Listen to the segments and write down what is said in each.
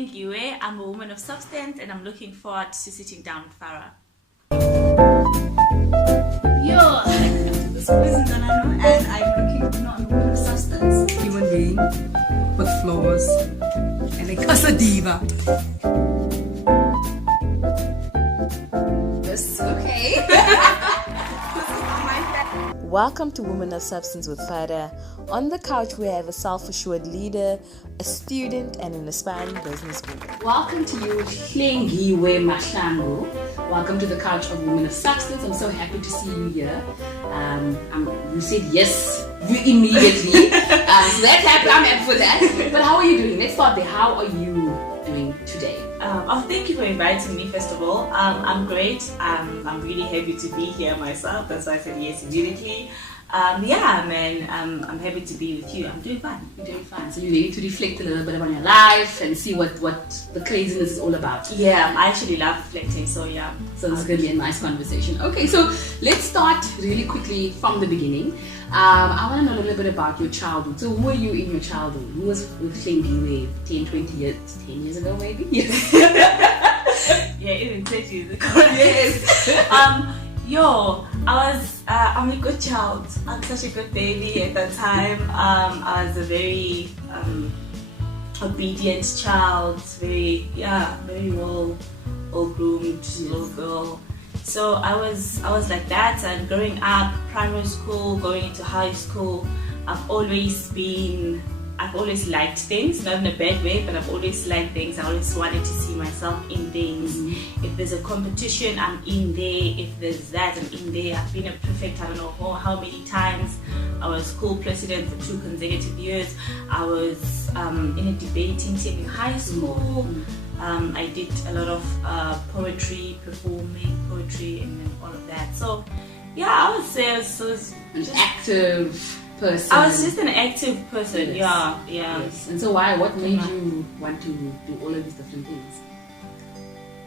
Hlengiwe. I'm a woman of substance and I'm looking forward to sitting down with Farah. Yo, this person that I know, and I'm looking not a woman of substance. Human being with flaws and a casa diva. This okay. Welcome to Women of Substance with Farah. On the couch we have a self-assured leader, a student and an aspiring businesswoman. Welcome to you, Hlengiwe Mahlangu. Welcome to the couch of Women of Substance. I'm so happy to see you here. You said yes immediately. So that's happy. I'm happy for that. But how are you doing? Let's start there. How are you doing today? Thank you for inviting me, first of all. I'm great. I'm really happy to be here myself. That's why I said yes immediately. I'm happy to be with you. I'm doing fine. You're doing fine. So you need to reflect a little bit on your life and see what the craziness is all about. Yeah, I actually love reflecting, so yeah. So this is going to be a nice conversation. Okay, so let's start really quickly from the beginning. I want to know a little bit about your childhood. So who were you in your childhood? Who was with Hlengiwe 10, 20 years, 10 years ago maybe? Yes. Yeah, even 20 years ago. Yes. I'm a good child. I'm such a good baby at that time. I was a very obedient child, very well groomed little girl. So I was like that, and growing up, primary school, going into high school, I've always liked things, not in a bad way, but I've always liked things. I always wanted to see myself in things. Mm-hmm. If there's a competition, I'm in there. If there's that, I'm in there. I've been a prefect, I don't know how many times. I was school president for 2 consecutive years. I was in a debating team in high school. Mm-hmm. I did a lot of poetry, performing poetry, and all of that. So, yeah, I would say I was just active person. I was just an active person. Yes. Yeah. Yes. And so what made you want to do all of these different things?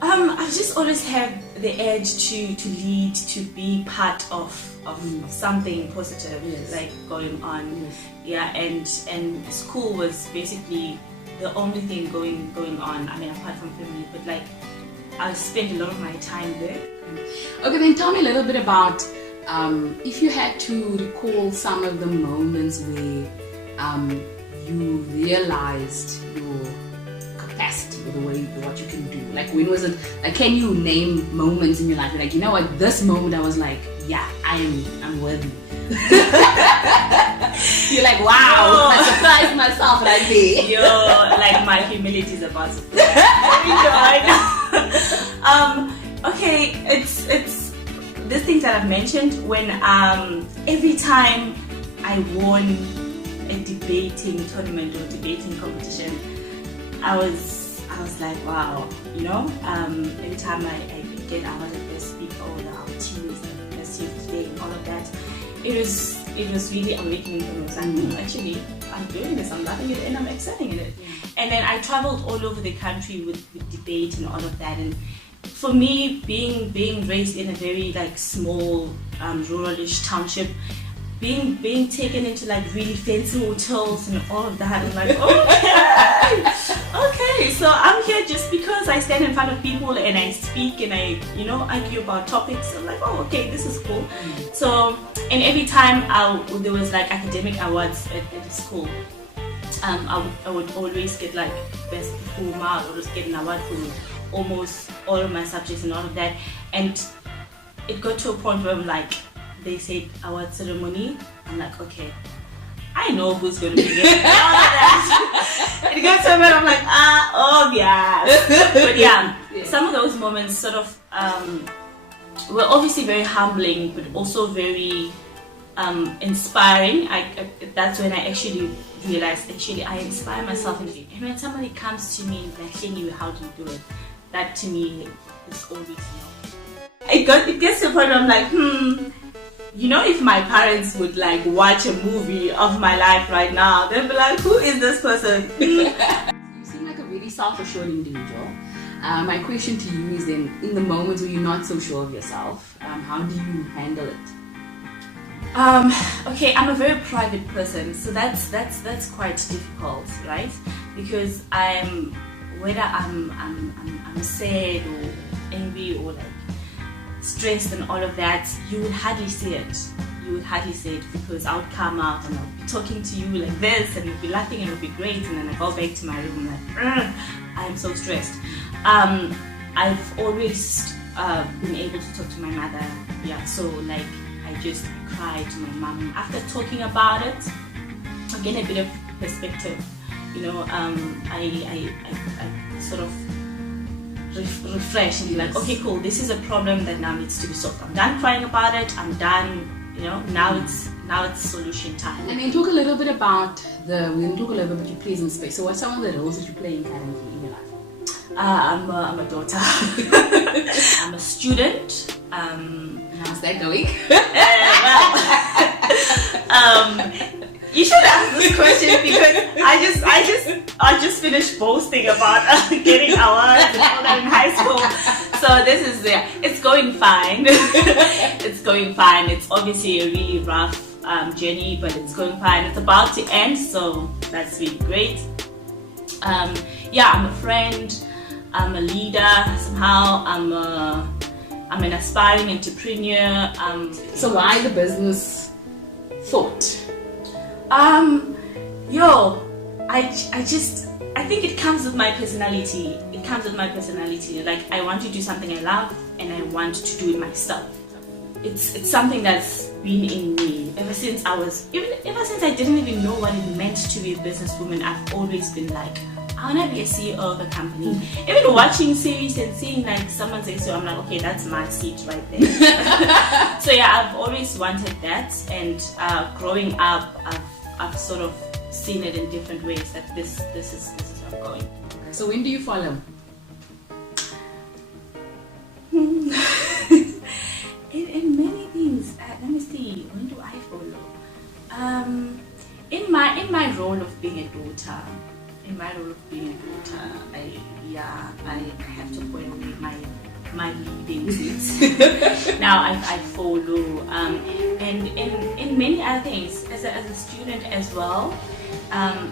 I just always had the urge to lead, to be part of something positive, yes, like going on. Yes. Yeah, and school was basically the only thing going on. I mean, apart from family, but like I spent a lot of my time there. Okay, then tell me a little bit about if you had to recall some of the moments where you realized your capacity or what you can do. Like, when was it? Like, can you name moments in your life? Like, you know what? This moment I was like, yeah, I'm worthy. You're like, wow, I surprised myself right there. Like, my humility is about to fly. I know. Okay, it's these things that I've mentioned. When every time I won a debating tournament or debating competition, I was like, wow, every time I was the best speaker, or our team is the best team today, and all of that, it was really awakening for me. I was like, actually, I'm doing this, I'm loving it, and I'm excelling in it. Yeah. And then I traveled all over the country with debate and all of that. And for me, being raised in a very like small ruralish township, being taken into like really fancy hotels and all of that, and like, okay, so I'm here just because I stand in front of people and I speak and I argue about topics. I'm like, oh, okay, this is cool. Mm-hmm. So, and every time there was like academic awards at the school, I would always get like best performer. I would always get an award for almost all of my subjects and all of that. And it got to a point where I'm like, they said award ceremony. I'm like, okay, I know who's going to be there. It got to a point I'm like, yes. But yeah, some of those moments sort of were obviously very humbling, but also very inspiring. That's when I actually realized, I inspire myself. And when somebody comes to me and like, Hlengiwe, how do you do it? That to me is always It gets to a point where I'm like, if my parents would like watch a movie of my life right now, they'd be like, who is this person? You seem like a really self-assured individual. My question to you is then, in the moments where you're not so sure of yourself, how do you handle it? Okay, I'm a very private person, so that's quite difficult, right? Because I'm whether I'm sad or angry or like stressed and all of that, you would hardly see it. You would hardly see it because I would come out and I'll be talking to you like this and you'll be laughing and it'll be great, and then I go back to my room like, I'm so stressed. I've always been able to talk to my mother, so like I just cry to my mom after talking about it. I get a bit of perspective, I sort of refresh and be like, okay, cool, this is a problem that now needs to be solved. I'm done crying about it, I'm done, now it's solution time. And then talk a little bit about we're going to talk a little bit about your present space. So what are some of the roles that you're playing currently in your life? I'm a daughter. I'm a student. How's that going? You should ask this question because I just finished boasting about getting awards and all that in high school. So this is it's going fine. It's going fine. It's obviously a really rough journey, but it's going fine. It's about to end, so that's really great. I'm a friend. I'm a leader. Somehow I'm an aspiring entrepreneur. So why the business thought? I think it comes with my personality. Like, I want to do something I love and I want to do it myself. It's something that's been in me ever since I didn't even know what it meant to be a businesswoman. I've always been like, I want to be a CEO of a company. Even watching series and seeing like someone say so, I'm like, okay, that's my seat right there. So I've always wanted that, and growing up, I've sort of seen it in different ways that this is where I'm going. So when do you follow? In many things. Let me see. When do I follow? In my role of being a daughter. I have to put away my leading seats. Now I follow, and in many other things as a student as well.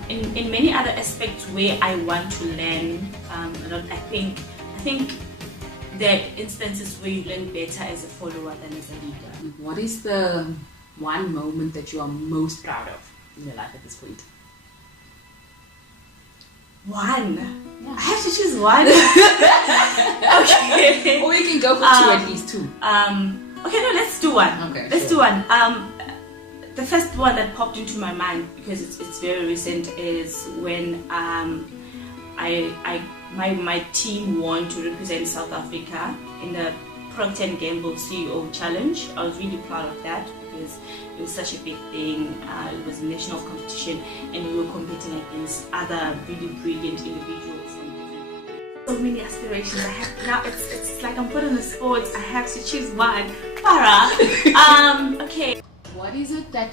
In many other aspects where I want to learn. I think there are instances where you learn better as a follower than as a leader. What is the one moment that you are most proud of in your life at this point? One. Yeah. I have to choose one. Okay. Or you can go for two, at least two. Okay, no, let's do one. Okay, let's do one. The first one that popped into my mind, because it's very recent, is when my team won to represent South Africa in the Proctor Gamble CEO challenge. I was really proud of that because it was such a big thing. It was a national competition, and we were competing against other really brilliant individuals. So many aspirations I have now. It's like I'm put on the spot. I have to choose one. Farah. Okay. What is it that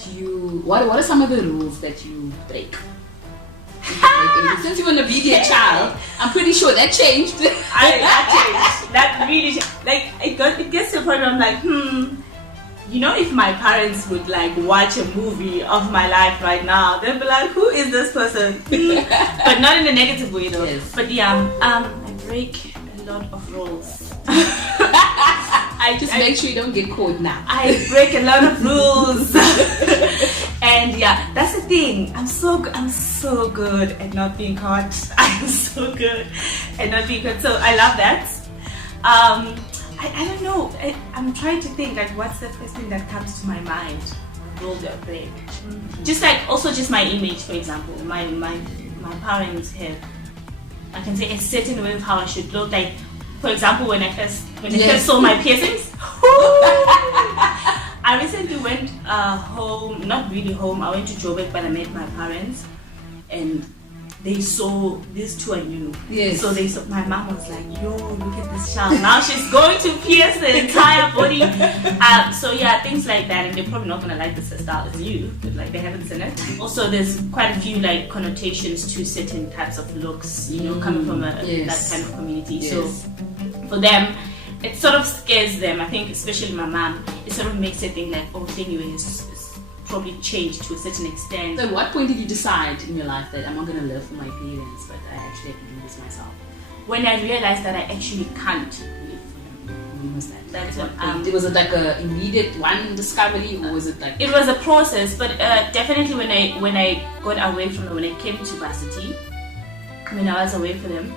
what are some of the rules that you break? Since you were an obedient child, I'm pretty sure that changed. I changed. That really changed. Like it gets to a point where I'm like, if my parents would like watch a movie of my life right now, they'll be like, who is this person? But not in a negative way though. Yes. But I break a lot of rules. I make sure you don't get caught now. I break a lot of rules. And that's the thing. I'm so good at not being caught. I'm so good at not being caught. So I love that. I don't know. I'm trying to think like what's the first thing that comes to my mind. Rule that break. Just like also just my image, for example. My parents have, I can say, a certain way of how I should look. Like, for example, when I first saw my piercings. I recently went home, not really home, I went to Joburg, but I met my parents and they saw these two are new. Yes. So they saw, my mom was like, yo, look at this child. Now she's going to pierce the entire body. Things like that, and they're probably not going to like this hairstyle. It's new, but like they haven't seen it. Also, there's quite a few like connotations to certain types of looks, coming from that kind of community. Yes. So for them, it sort of scares them. I think especially my mom, it sort of makes her think like, oh, Hlengiwe is probably changed to a certain extent. So at what point did you decide in your life that I'm not going to live for my parents, but I actually have to do this myself? When I realized that I actually can't live for them. When was that? That's what, was it like a immediate one discovery, or was it like? It was a process, but definitely when I got away from them, when I came to varsity, when I was away from them,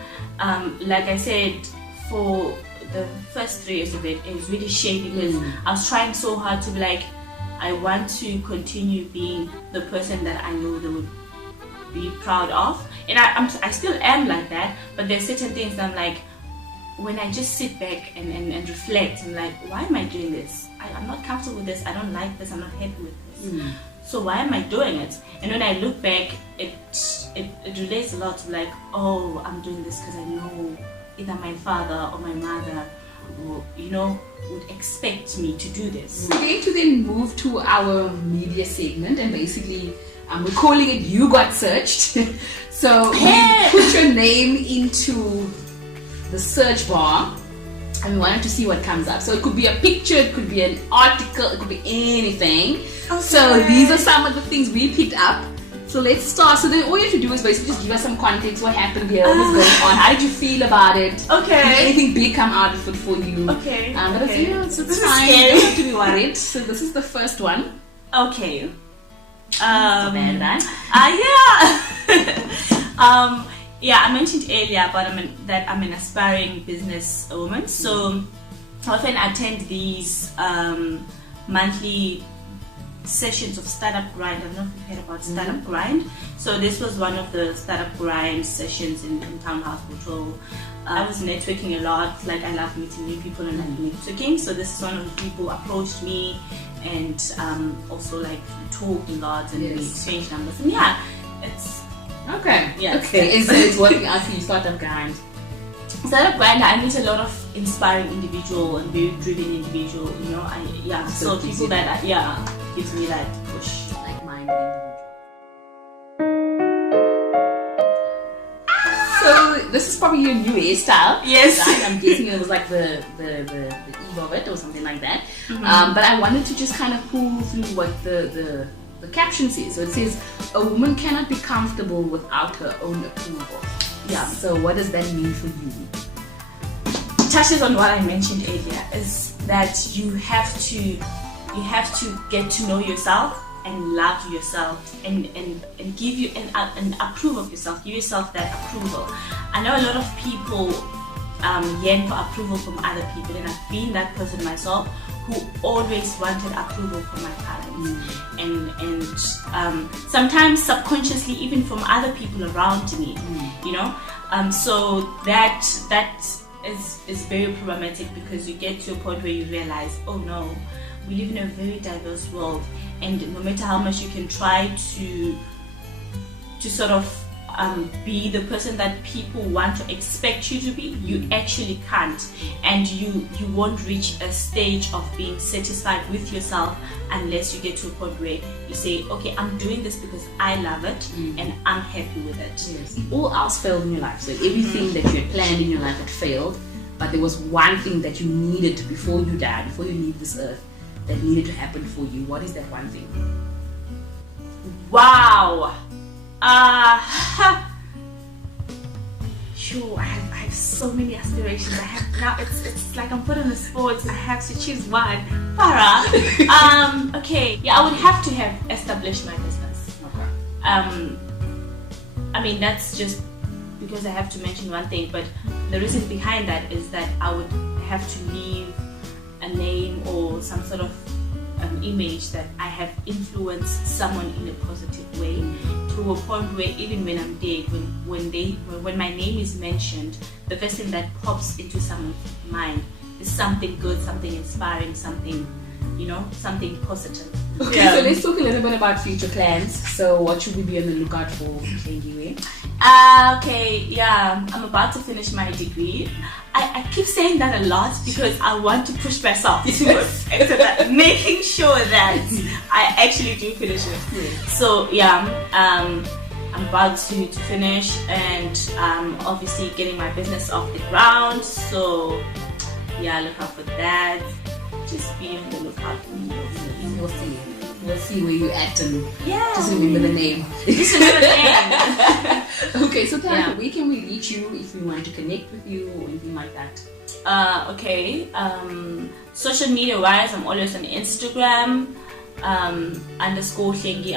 like I said, for the first 3 years of it, it was really shady because I was trying so hard to be like, I want to continue being the person that I know they would be proud of, and I still am like that. But there's certain things that I'm like, when I just sit back and reflect, I'm like, why am I doing this? I'm not comfortable with this. I don't like this. I'm not happy with this. So why am I doing it? And when I look back, it relates a lot to like, oh, I'm doing this because I know either my father or my mother, or, would expect me to do this. We're going to then move to our media segment, and basically we're calling it You Got Searched. So we put your name into the search bar and we wanted to see what comes up. So it could be a picture, it could be an article, it could be anything. Okay. So these are some of the things we picked up. So let's start. So then all you have to do is basically just give us some context. What happened here? What was going on? How did you feel about it? Okay. Did anything big come out of it for you? Okay. But okay. It's fine. You don't have to be worried. So this is the first one. Okay. Bad, right? Yeah. Yeah, I mentioned earlier about that I'm an aspiring business woman. So I often attend these monthly sessions of Startup Grind. I don't know if you've heard about Startup Grind. So this was one of the Startup Grind sessions in Townhouse Hotel. I was networking a lot. Like, I love meeting new people and like networking. So this is one of the people who approached me and also like talked a lot and we exchanged numbers. And yeah, it's okay. Yeah. Okay. And so it's working out for you, Startup Grind. Startup Grind, I meet a lot of inspiring individual and very driven individual. So people that gives me that push. Like-minded individual. So this is probably your new hairstyle. Yes. Right? I'm guessing it was like the eve of it or something like that. But I wanted to just kind of pull through what the caption says. So it says, a woman cannot be comfortable without her own approval. Yeah. So what does that mean for you? Touches on what I mentioned earlier, is that you have to get to know yourself and love yourself and give you and approve of yourself. Give yourself that approval. I know a lot of people yearn for approval from other people, and I've been that person myself who always wanted approval from my parents and sometimes subconsciously even from other people around me. So that is very problematic, because you get to a point where you realize, oh no, we live in a very diverse world, and no matter how much you can try to sort of be the person that people want to expect you to be, you actually can't, and you won't reach a stage of being satisfied with yourself unless you get to a point where you say, okay, I'm doing this because I love it and I'm happy with it. Yes. All else failed in your life, so everything that you had planned in your life had failed, but there was one thing that you needed before you die, before you leave this earth, that needed to happen for you. What is that one thing? Wow. Sure, I have so many aspirations. I have now. It's like I'm put on the spot. I have to choose one. Farah. Okay. Yeah, I would have to have established my business. Okay. I mean, that's just because I have to mention one thing, but the reason behind that is that I would have to leave a name or some sort of image that I have influenced someone in a positive way, to a point where even when I'm dead, when my name is mentioned, the first thing that pops into someone's mind is something good, something inspiring, something positive. Okay, so let's talk a little bit about future plans. So what should we be on the lookout for, Hlengiwe? Okay, yeah, I'm about to finish my degree. I keep saying that a lot because I want to push myself towards making sure that I actually do finish it. Yes. So yeah, I'm about to finish, and obviously getting my business off the ground. So yeah, look out for that. Just be on the lookout for me. We'll see. we'll see where you're at and Yeah. just remember the name. Just another thing. Okay, so Farah, Yeah. where can we reach you if we want to connect with you or anything like that? Okay. Social media wise, I'm always on Instagram, _Hlengi_.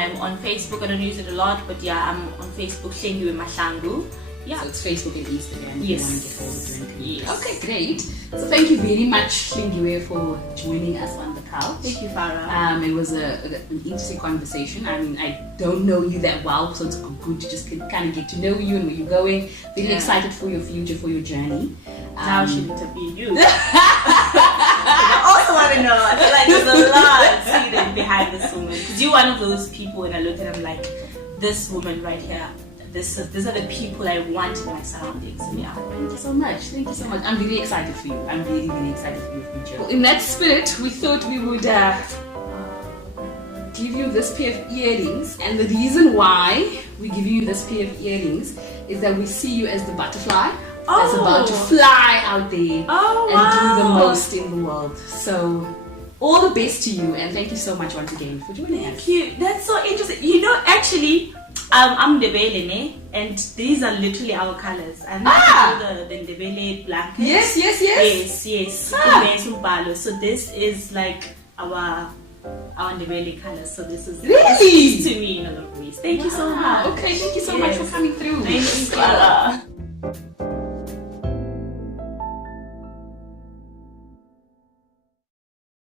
I'm on Facebook. I don't use it a lot, but yeah, I'm on Facebook, Hlengiwe Mahlangu. Yeah. So it's Facebook and Instagram if Yes. you want to get hold of you. Yes. Okay, great. So thank you very much, Hlengiwe, for joining us on the couch. Thank you, Farah. It was an interesting conversation. I mean, I don't know you that well, so it's good to just kind of get to know you and where you're going. Very Yeah. excited for your future, for your journey. Now she interviewed you. I also want to know. I feel like there's a lot hidden behind this woman. Because you're one of those people, when I look at them, like, this woman right here. These are the people I want in my surroundings. And yeah. Thank you so much. Thank you so much. I'm very excited for you. I'm really, really excited for your future. Well, in that spirit, we thought we would give you this pair of earrings. And the reason why we give you this pair of earrings is that we see you as the butterfly that's about to fly out there and do the most in the world. So, all the best to you, and thank you so much once again for joining us. Thank you. That's so interesting. You know, actually, I'm Ndebele, and these are literally our colors. I'm the Ndebele blanket. Yes. Yes. So this is like our Ndebele colors. So this is Really? to me in a lot of ways. Thank you so much. Okay, thank you so much for coming through. Thank you, Farah.